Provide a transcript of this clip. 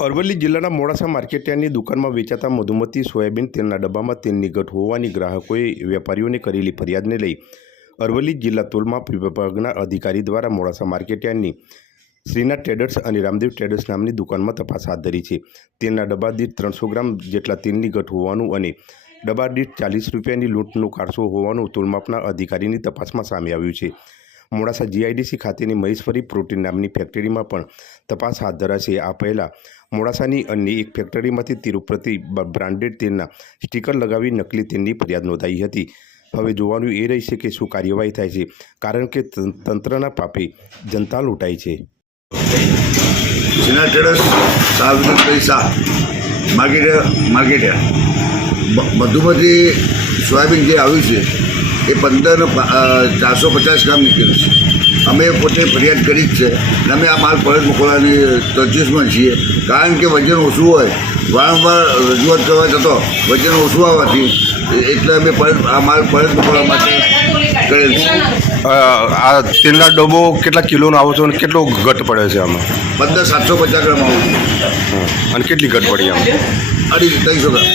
અરવલ્લી જિલ્લાના મોડાસા માર્કેટયાર્ડની દુકાનમાં વેચાતા મધુમતી, સોયાબીન તેલના ડબ્બામાં તેલની ઘટ હોવાની ગ્રાહકોએ વેપારીઓને કરેલી ફરિયાદને લઈ અરવલ્લી જિલ્લા તોલમાપ વિભાગના અધિકારી દ્વારા મોડાસા માર્કેટયાર્ડની શ્રીનાથ ટ્રેડર્સ અને રામદેવ ટ્રેડર્સ નામની દુકાનમાં તપાસ હાથ ધરી છે. તેલના ડબ્બા દીઠ ત્રણસો ગ્રામ જેટલા તેલની ઘટ હોવાનું અને ડબ્બા દીઠ ચાલીસ રૂપિયાની લૂંટનો કારસો હોવાનું તોલમાપના અધિકારીની તપાસમાં સામે આવ્યું છે. મોડાસા જીઆઈડીસી ખાતેની મહેશ્વરી પ્રોટીન નામની ફેક્ટરીમાં પણ તપાસ હાથ ધરાશે. આ પહેલાં મોડાસાની અન્ય એક ફેક્ટરીમાંથી તિરુપતિ બ્રાન્ડેડ તેલના સ્ટીકર લગાવી નકલી તેલની ફરિયાદ નોંધાઈ હતી. હવે જોવાનું એ રહેશે કે શું કાર્યવાહી થાય છે, કારણ કે તંત્રના પાપે જનતા લૂંટાઈ છે. સિના ટ્રેડર્સ સાર્વજનિક Shah market market Madhumati soybean જે આવ્યું છે એ પંદર ચારસો પચાસ ગ્રામ નીકળ્યું છે. અમે પોતે ફરિયાદ કરી જ છે અને અમે આ માલ પરત મોકલવાની તજવીજમાં છીએ. કારણ કે વજન ઓછું હોય વારંવાર રજૂઆત કરવા જતો વજન ઓછું આવવાથી એટલે અમે પરત આ માલ પરત મોકલવા માટે કરેલ છે. આ તેલના ડબ્બો કેટલા કિલોનો આવો છો અને કેટલો ઘટ પડે છે આમાં? પંદર સાતસો પચાસ ગ્રામ આવું છે. અને કેટલી ઘટ પડી આમાં? અઢી ત્રણસો ગ્રામ.